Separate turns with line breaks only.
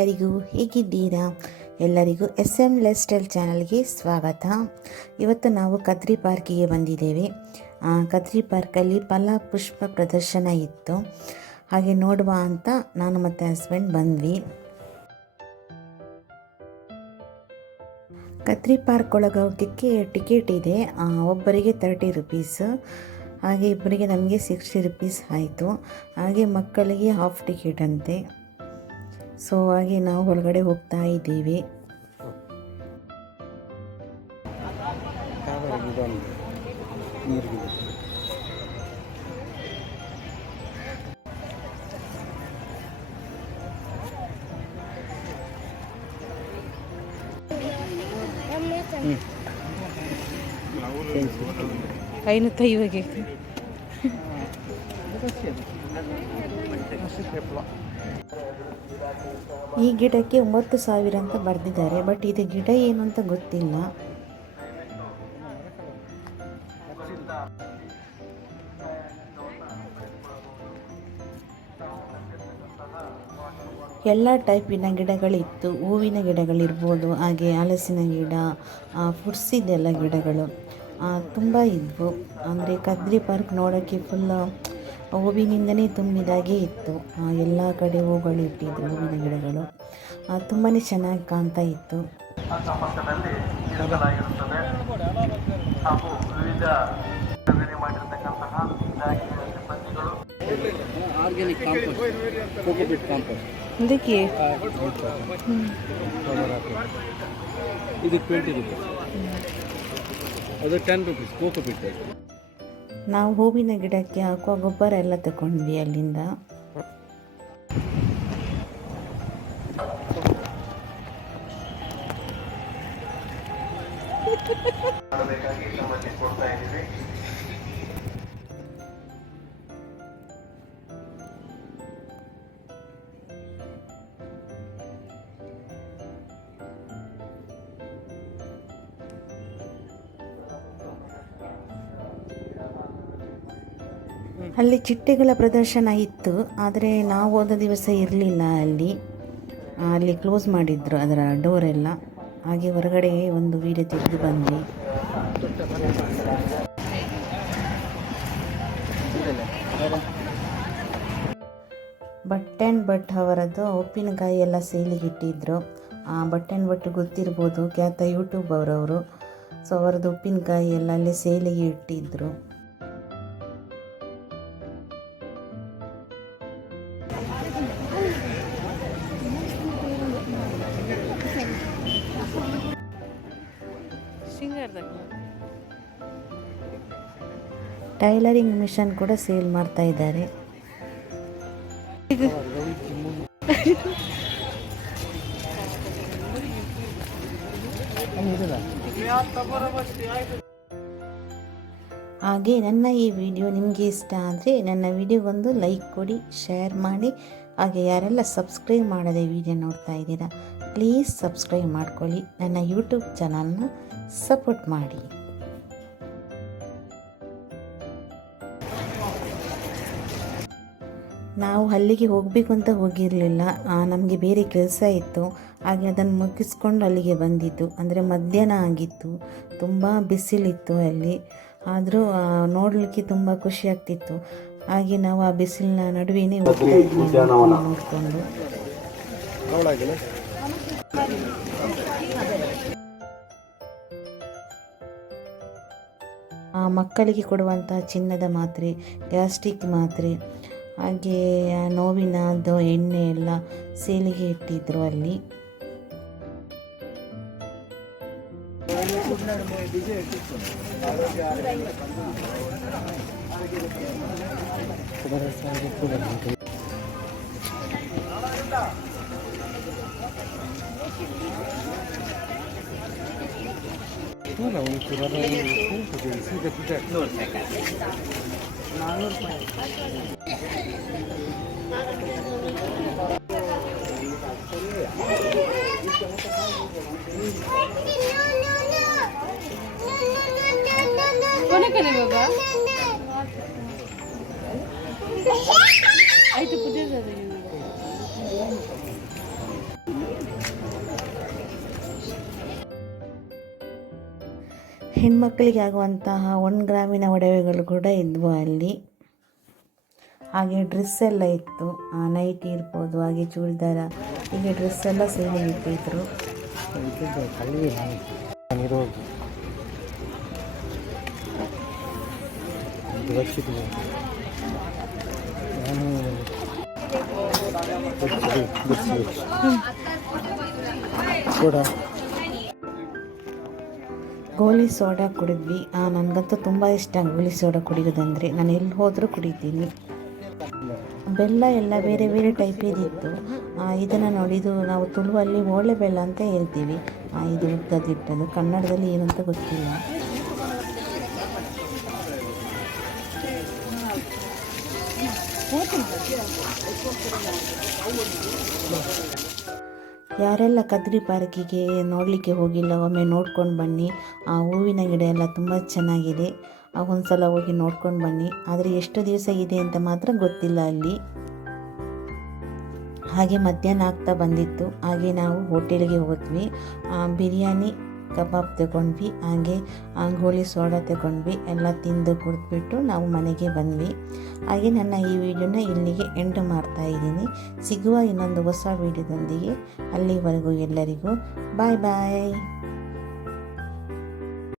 ಎಲ್ಲರಿಗೂ ಹೇಗಿದ್ದೀರಾ? ಎಲ್ಲರಿಗೂ ಎಸ್ ಎಂ ಲೈಫ್ ಸ್ಟೈಲ್ ಚಾನಲ್ಗೆ ಸ್ವಾಗತ. ಇವತ್ತು ನಾವು ಕದ್ರಿ ಪಾರ್ಕಿಗೆ ಬಂದಿದ್ದೇವೆ. ಕದ್ರಿ ಪಾರ್ಕಲ್ಲಿ ಫಲ ಪುಷ್ಪ ಪ್ರದರ್ಶನ ಇತ್ತು. ಹಾಗೆ ನೋಡುವ ಅಂತ ನಾನು ಮತ್ತು ಹಸ್ಬೆಂಡ್ ಬಂದ್ವಿ. ಕದ್ರಿ ಪಾರ್ಕ್ ಒಳಗೆ ಟಿಕೆಟ್ ಇದೆ. ಒಬ್ಬರಿಗೆ ತರ್ಟಿ ರುಪೀಸು. ಹಾಗೆ ಇಬ್ಬರಿಗೆ ನಮಗೆ ಸಿಕ್ಸ್ಟಿ ರುಪೀಸ್ ಆಯಿತು. ಹಾಗೆ ಮಕ್ಕಳಿಗೆ ಹಾಫ್ ಟಿಕೆಟ್ ಅಂತೆ. ಸೊ ಹಾಗೆ ನಾವು ಒಳಗಡೆ ಹೋಗ್ತಾ ಇದ್ದೀವಿ.
ಕಾವೇರಿ
ಇವಾಗ ಈ ಗಿಡಕ್ಕೆ ಒಂಬತ್ತು ಸಾವಿರ ಅಂತ ಬರೆದಿದ್ದಾರೆ, ಬಟ್ ಇದು ಗಿಡ ಏನು ಅಂತ ಗೊತ್ತಿಲ್ಲ. ಎಲ್ಲ ಟೈಪಿನ ಗಿಡಗಳಿತ್ತು. ಹೂವಿನ ಗಿಡಗಳಿರ್ಬೋದು, ಹಾಗೆ ಹಲಸಿನ ಗಿಡ ಫುಡ್ಸಿದೆಲ್ಲ ಗಿಡಗಳು ತುಂಬ ಇದ್ವು. ಅಂದರೆ ಕದ್ರಿ ಪಾರ್ಕ್ ನೋಡೋಕ್ಕೆ ಫುಲ್ ಹೂವಿನಿಂದನೇ ತುಂಬಿದಾಗೆ ಇತ್ತು. ಆ, ಎಲ್ಲ ಕಡೆ ಹೂಗಳು ಇಟ್ಟಿದ್ರು ಹೂವಿನ ಗಿಡಗಳು. ತುಂಬಾ ಚೆನ್ನಾಗಿ ಕಾಣ್ತಾ ಇತ್ತು.
ಅಕ್ಕಪಕ್ಕದಲ್ಲಿ ಇರಿಸಲಾಗಿರುತ್ತದೆ ಹಾಗೂ ವಿವಿಧ ಖರೀದಿ ಮಾಡಿರ್ತಕ್ಕಂತಹ ಇಲಾಖೆಯ ಸಿಬ್ಬಂದಿಗಳು.
Organic compost cocopeat compost.
ಅದಕ್ಕೆ?
ಇದು ಟ್ವೆಂಟಿ ರುಪೀಸ್. ಅದು ಟೆನ್ ರುಪೀಸ್ ಕೋಕೋಪಿಟ್
ನಾವು ಹೂವಿನ ಗಿಡಕ್ಕೆ ಹಾಕುವ ಗೊಬ್ಬರ ಎಲ್ಲ ತಗೊಂಡ್ವಿ ಅಲ್ಲಿಂದ.
ಇದ್ದೀವಿ.
ಅಲ್ಲಿ ಚಿಟ್ಟೆಗಳ ಪ್ರದರ್ಶನ ಇತ್ತು ಆದರೆ ನಾವು ಹೋದ ದಿವಸ ಇರಲಿಲ್ಲ ಅಲ್ಲಿ. ಅಲ್ಲಿ ಕ್ಲೋಸ್ ಮಾಡಿದ್ರು ಅದರ ಡೋರ್ ಎಲ್ಲ. ಹಾಗೆ ಹೊರಗಡೆ ಒಂದು ವೀಡಿಯೋ ತೆಗೆದು ಬಂದ್ವಿ. ಬಟ್ ಆ್ಯಂಡ್ ಬಟ್ ಅವರದ್ದು ಉಪ್ಪಿನಕಾಯಿ ಎಲ್ಲ ಸೇಲಿಗೆ ಇಟ್ಟಿದ್ರು. ಆ, ಬಟ್ ಆ್ಯಂಡ್ ಬಟ್ ಗೊತ್ತಿರ್ಬೋದು ಖ್ಯಾತ ಯೂಟ್ಯೂಬ್ ಅವರವರು. ಸೊ ಅವರದ್ದು ಉಪ್ಪಿನಕಾಯಿ ಎಲ್ಲ ಅಲ್ಲಿ ಸೇಲಿಗೆ ಇಟ್ಟಿದ್ರು. ಟೈಲರಿಂಗ್ ಮಿಷನ್ ಕೂಡ ಸೇಲ್ ಮಾಡ್ತಾ ಇದ್ದಾರೆ. ಹಾಗೆ ನನ್ನ ಈ ವಿಡಿಯೋ ನಿಮಗೆ ಇಷ್ಟ ಆದರೆ ನನ್ನ ವಿಡಿಯೋಗೊಂದು ಲೈಕ್ ಕೊಡಿ, ಶೇರ್ ಮಾಡಿ. ಹಾಗೆ ಯಾರೆಲ್ಲ ಸಬ್ಸ್ಕ್ರೈಬ್ ಮಾಡದೆ ವಿಡಿಯೋ ನೋಡ್ತಾ ಇದ್ದೀರಾ ಪ್ಲೀಸ್ ಸಬ್ಸ್ಕ್ರೈಬ್ ಮಾಡ್ಕೊಳ್ಳಿ. ನನ್ನ ಯೂಟ್ಯೂಬ್ ಚಾನಲ್ನ ಸಪೋರ್ಟ್ ಮಾಡಿ. ನಾವು ಅಲ್ಲಿಗೆ ಹೋಗಬೇಕು ಅಂತ ಹೋಗಿರಲಿಲ್ಲ. ನಮಗೆ ಬೇರೆ ಕೆಲಸ ಇತ್ತು. ಹಾಗೆ ಅದನ್ನು ಮುಗಿಸ್ಕೊಂಡು ಅಲ್ಲಿಗೆ ಬಂದಿದ್ದು. ಅಂದರೆ ಮಧ್ಯಾಹ್ನ ಆಗಿತ್ತು. ತುಂಬ ಬಿಸಿಲಿತ್ತು ಅಲ್ಲಿ. ಆದರೂ ನೋಡಲಿಕ್ಕೆ ತುಂಬ ಖುಷಿ ಆಗ್ತಿತ್ತು. ಹಾಗೆ ನಾವು ಆ ಬಿಸಿಲಿನ ಇದ್ವಿ ನೋಡಿಕೊಂಡು. ಆ ಮಕ್ಕಳಿಗೆ ಕೊಡುವಂತಹ ಚಿನ್ನದ ಮಾತ್ರೆ ಗ್ಯಾಸ್ಟ್ರಿಕ್ ಮಾತ್ರೆ ಹಾಗೆ ಆ ನೋವಿನದ್ದು ಎಣ್ಣೆ ಎಲ್ಲ ಸೇಲಿಗೆ ಇಟ್ಟಿದ್ರು ಅಲ್ಲಿ.
ನಾನೂರು un
कोणाकडे
ಹೆಣ್ಮಕ್ಳಿಗೆ ಆಗುವಂತಹ ಒನ್ ಗ್ರಾಮೀಣ ಒಡವೆಗಳು ಕೂಡ ಇದ್ವು ಅಲ್ಲಿ. ಹಾಗೆ ಡ್ರೆಸ್ ಎಲ್ಲ ಇತ್ತು. ನೈಟಿ ಇರ್ಬೋದು, ಹಾಗೆ ಚೂಡಿದಾರ, ಹೀಗೆ ಡ್ರೆಸ್ ಎಲ್ಲ ಸೇರಿ ಇಟ್ಟಿದ್ರು. ಗೋಲಿ ಸೋಡಾ ಕುಡಿದ್ವಿ. ನನಗಂತೂ ತುಂಬ ಇಷ್ಟ ಗೋಲಿ ಸೋಡಾ ಕುಡಿಯೋದಂದರೆ. ನಾನು ಎಲ್ಲಿ ಹೋದರೂ ಕುಡಿತೀನಿ. ಬೆಲ್ಲ ಎಲ್ಲ ಬೇರೆ ಬೇರೆ ಟೈಪಿದಿತ್ತು ಇದನ್ನು ನೋಡಿ ಇದು ನಾವು ತುಳುವಲ್ಲಿ ಓಳೆ ಬೆಲ್ಲ ಅಂತ ಹೇಳ್ತೀವಿ. ಇದು ಉದ್ದದಿಟ್ಟದು ಕನ್ನಡದಲ್ಲಿ ಏನಂತ ಗೊತ್ತಿಲ್ಲ. ಯಾರೆಲ್ಲ ಕದ್ರಿ ಪಾರ್ಕಿಗೆ ನೋಡಲಿಕ್ಕೆ ಹೋಗಿಲ್ಲ, ಒಮ್ಮೆ ನೋಡ್ಕೊಂಡು ಬನ್ನಿ. ಆ, ಹೂವಿನ ಗಿಡ ಎಲ್ಲ ತುಂಬ ಚೆನ್ನಾಗಿದೆ. ಸಲ ಹೋಗಿ ನೋಡ್ಕೊಂಡು ಬನ್ನಿ. ಆದರೆ ಎಷ್ಟು ದಿವಸ ಇದೆ ಅಂತ ಮಾತ್ರ ಗೊತ್ತಿಲ್ಲ ಅಲ್ಲಿ. ಹಾಗೆ ಮಧ್ಯಾಹ್ನ ಆಗ್ತಾ ಬಂದಿತ್ತು. ಹಾಗೆ ನಾವು ಹೋಟೆಲ್ಗೆ ಹೋದ್ವಿ. ಬಿರಿಯಾನಿ ಕಬಾಬ್ ತಗೊಂಡ್ವಿ. ಹಾಗೆ ಆಂಗೋಳಿ ಗೋಳಿ ಸೋಡಾ ತಗೊಂಡ್ವಿ. ಎಲ್ಲ ತಿಂದು ಕುಡಿದ್ಬಿಟ್ಟು ನಾವು ಮನೆಗೆ ಬಂದ್ವಿ. ಹಾಗೆ ನನ್ನ ಈ ವಿಡಿಯೋನ ಇಲ್ಲಿಗೆ ಎಂಡ್ ಮಾಡ್ತಾ ಇದ್ದೀನಿ. ಸಿಗುವ ಇನ್ನೊಂದು ಹೊಸ ವಿಡಿಯೋದೊಂದಿಗೆ ಅಲ್ಲಿವರೆಗೂ ಎಲ್ಲರಿಗೂ ಬಾಯ್ ಬಾಯ್